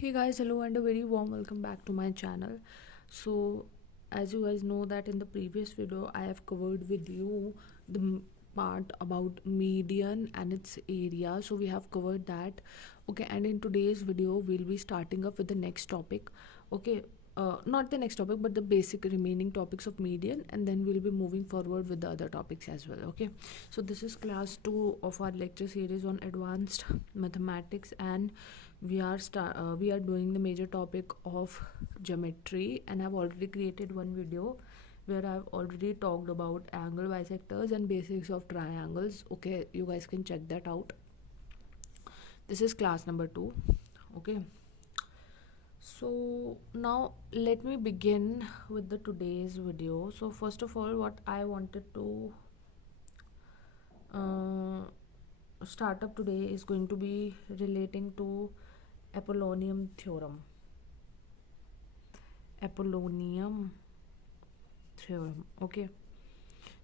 Hey guys, hello and a very warm welcome back to my channel. So as you guys know that in the previous video I have covered with you the part about median and its area. So we have covered that. Okay, and in today's video we'll be starting up with the next topic. Okay, not the next topic but the basic remaining topics of median, and then we'll be moving forward with the other topics as well. Okay, so this is class 2 of our lecture series on advanced mathematics, and we are doing the major topic of geometry, and I've already created one video where I've already talked about angle bisectors and basics of triangles. Okay, you guys can check that out. This is class number 2. Okay, so now let me begin with the today's video. So first of all, what I wanted to uh, start up today is going to be relating to Apollonium theorem. Apollonium theorem. Okay,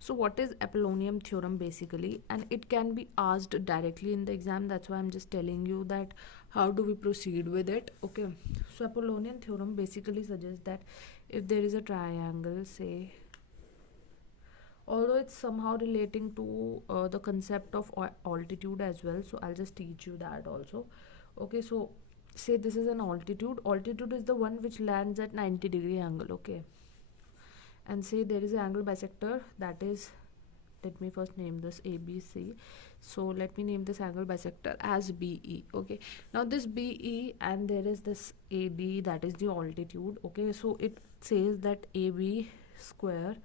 so what is Apollonium theorem basically, and it can be asked directly in the exam. That's why I'm just telling you that how do we proceed with it. Okay, so Apollonian theorem basically suggests that if there is a triangle, say, although it's somehow relating to the concept of altitude as well, so I'll just teach you that also. Okay, so say this is an altitude is the one which lands at 90-degree angle. Okay, and say there is an angle bisector, that is, let me first name this ABC. So let me name this angle bisector as BE. Okay, now this BE, and there is this AD, that is the altitude. Okay, so it says that AB square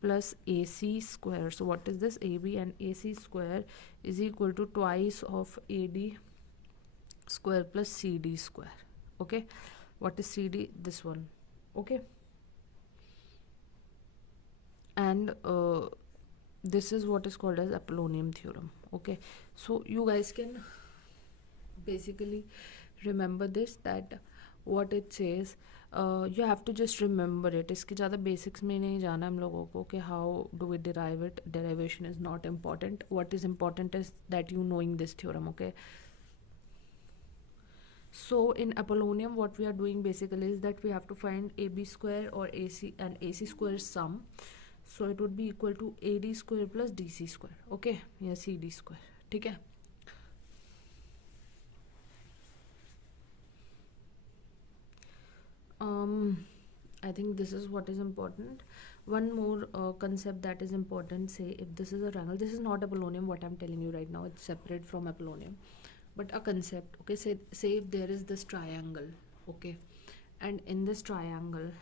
plus AC square. So what is this? AB and AC square is equal to twice of AD square plus CD square. Okay, what is CD? This one. Okay, and this is what is called as Apollonium theorem. Okay, so you guys can basically remember this, that what it says. You have to just remember it. इसके ज़्यादा basics में नहीं जाना हम लोगों को कि how do we derive it. Derivation is not important. What is important is that you knowing this theorem. Okay, so in Apollonium what we are doing basically is that we have to find AB square or AC and AC square sum. So it would be equal to AD square plus DC square. Okay, या CD square. ठीक है. I think this is what is important. One more concept that is important. Say if this is a triangle, this is not Apollonium, what I'm telling you right now, it's separate from Apollonium, but a concept. Okay, say if there is this triangle. Okay, and in this triangle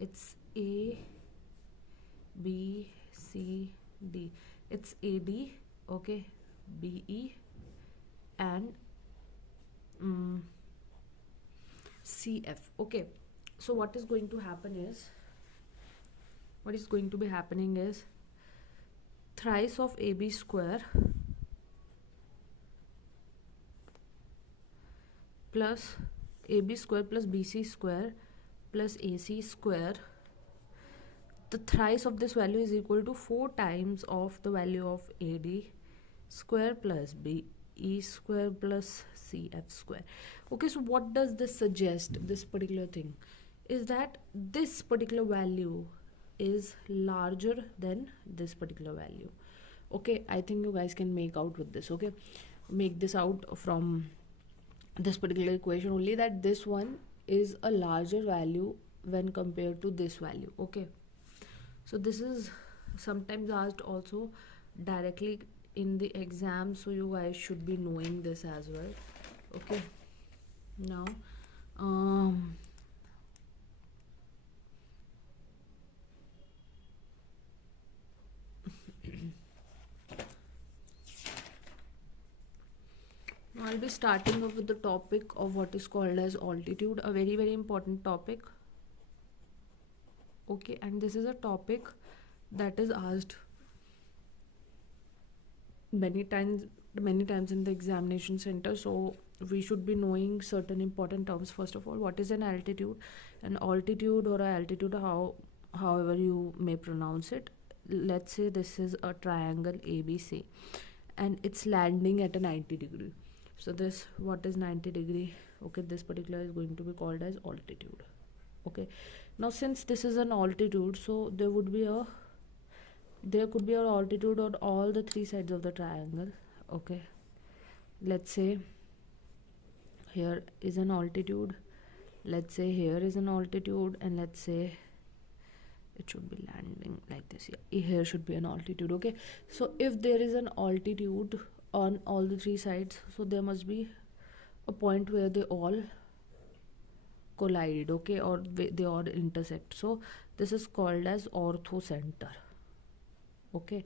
it's A B C D, it's AD, okay, BE, and CF. Okay, so what is going to happen is, what is going to be happening is thrice of AB square plus AB square plus BC square plus AC square, the thrice of this value is equal to 4 times of the value of AD square plus BE square plus CF square. Okay, so what does this suggest? This particular thing is that this particular value is larger than this particular value. Okay, I think you guys can make out with this. Okay, make this out from this particular equation only, that this one is a larger value when compared to this value. Okay, so this is sometimes asked also directly in the exam, so you guys should be knowing this as well. Okay, now I'll be starting off with the topic of what is called as altitude, a very important topic. Okay, and this is a topic that is asked many times in the examination center, so we should be knowing certain important terms. First of all, what is an altitude? An altitude or a altitude, however you may pronounce it. Let's say this is a triangle ABC and it's landing at a 90 degree. So this, what is 90 degree? Okay, this particular is going to be called as altitude. Okay, now since this is an altitude, so there could be an altitude on all the three sides of the triangle. Okay, let's say here is an altitude, let's say here is an altitude, and let's say it should be landing like this. Yeah, here should be an altitude. Okay, so if there is an altitude on all the three sides, so there must be a point where they all collide, okay, or they all intersect. So this is called as orthocenter. Okay,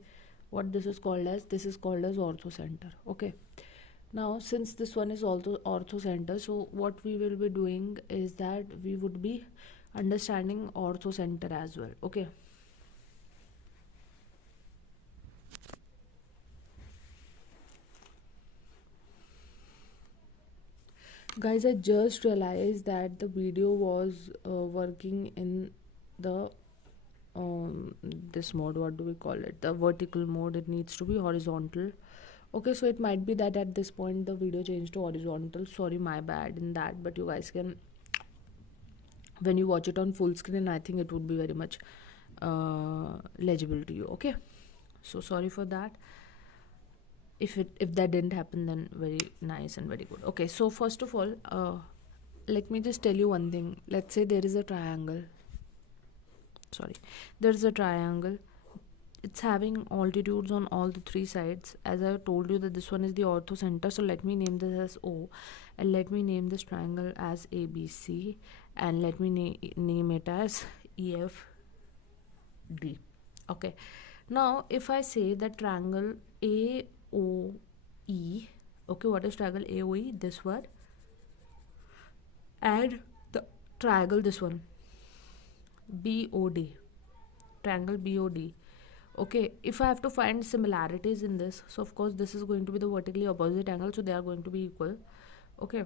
what this is called as, this is called as orthocenter. Okay, now since this one is also orthocenter, so what we will be doing is that we would be understanding orthocenter as well. Okay, guys, I just realized that the video was working in the this mode, what do we call it, the vertical mode. It needs to be horizontal. Okay, so it might be that at this point the video changed to horizontal. Sorry, my bad in that, but you guys can, when you watch it on full screen, I think it would be very much legible to you. Okay, so sorry for that. If that didn't happen, then very nice and very good. Okay, so first of all, let me just tell you one thing. Let's say there is a triangle. Sorry, there's a triangle. It's having altitudes on all the three sides. As I told you that this one is the orthocenter, so let me name this as O, and let me name this triangle as ABC, and let me name it as EFD. Okay, now if I say that triangle AOE, okay, what is triangle AOE? This one, and the triangle, this one, BOD, triangle BOD. Okay, if I have to find similarities in this, so of course this is going to be the vertically opposite angle, so they are going to be equal. Okay,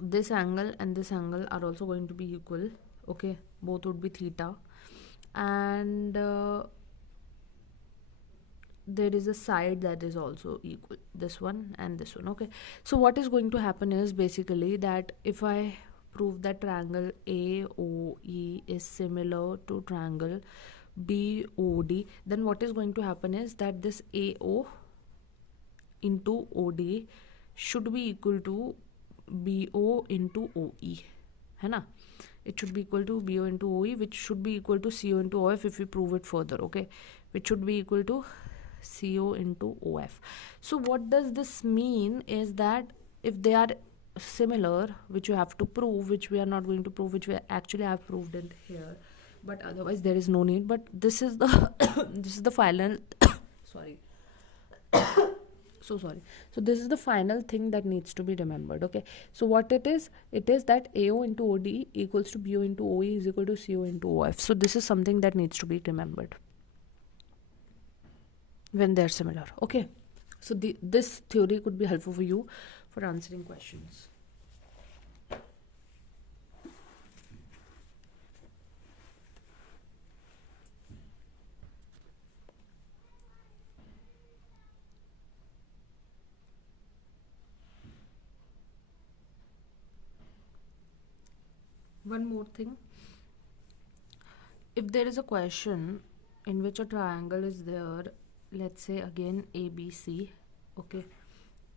this angle and this angle are also going to be equal. Okay, both would be theta, and there is a side that is also equal, this one and this one. Okay, so what is going to happen is basically that if I prove that triangle AOE is similar to triangle BOD, then what is going to happen is that this AO into OD should be equal to BO into OE, है ना? It should be equal to BO into OE, which should be equal to CO into OF if we prove it further. Okay, which should be equal to CO into OF. So what does this mean is that if they are similar, which you have to prove, which we are not going to prove, which we actually have proved it here, but otherwise there is no need. But this is the this is the final sorry so sorry. So this is the final thing that needs to be remembered. Okay, so what it is that AO into OD equals to BO into OE is equal to CO into OF. So this is something that needs to be remembered when they're similar. Okay, so this theory could be helpful for you for answering questions. One more thing, if there is a question in which a triangle is there, let's say again ABC, okay,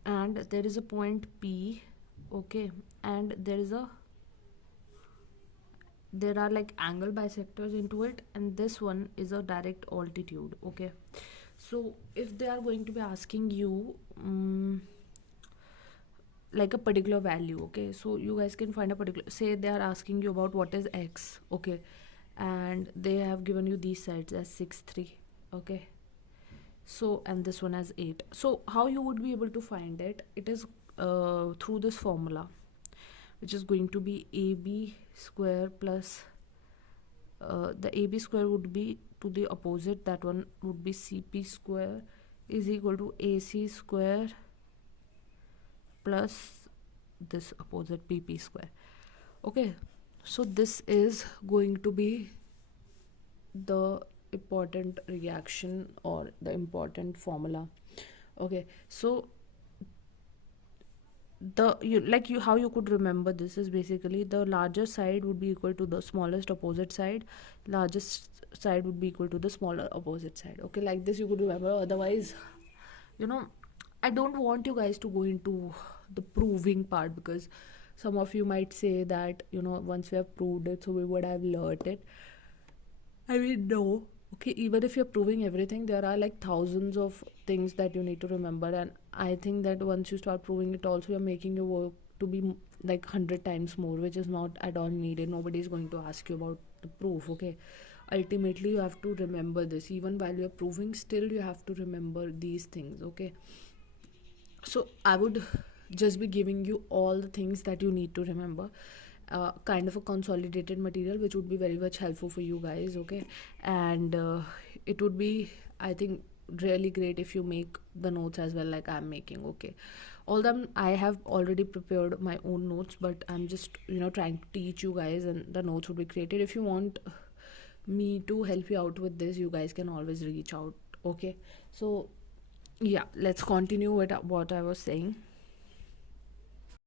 and there is a point P, okay, and there are like angle bisectors into it, and this one is a direct altitude. Okay, so if they are going to be asking you like a particular value, okay, so you guys can find a particular, say they are asking you about what is X, okay, and they have given you these sides as 6 3, okay, so and this one as 8. So how you would be able to find it? It is through this formula, which is going to be AB square plus the AB square would be to the opposite, that one would be CP square is equal to AC square plus this opposite PP square. Okay, so this is going to be the important reaction or the important formula. Okay, so the you like you how you could remember this is basically the larger side would be equal to the smallest opposite side, largest side would be equal to the smaller opposite side. Okay, like this you could remember. Otherwise, you know, I don't want you guys to go into the proving part, because some of you might say that, you know, once we have proved it, so we would have learned it. I mean, no. Okay, even if you're proving everything, there are like thousands of things that you need to remember. And I think that once you start proving it, also, you're making your work to be like 100 times more, which is not at all needed. Nobody is going to ask you about the proof. Okay, ultimately, you have to remember this. Even while you're proving, still, you have to remember these things. Okay, so I would just be giving you all the things that you need to remember, kind of a consolidated material which would be very much helpful for you guys. Okay, and it would be, I think, really great if you make the notes as well, like I'm making. Okay, all them I have already prepared my own notes, but I'm just, you know, trying to teach you guys, and the notes would be created. If you want me to help you out with this, you guys can always reach out. Okay, so yeah, let's continue with what I was saying.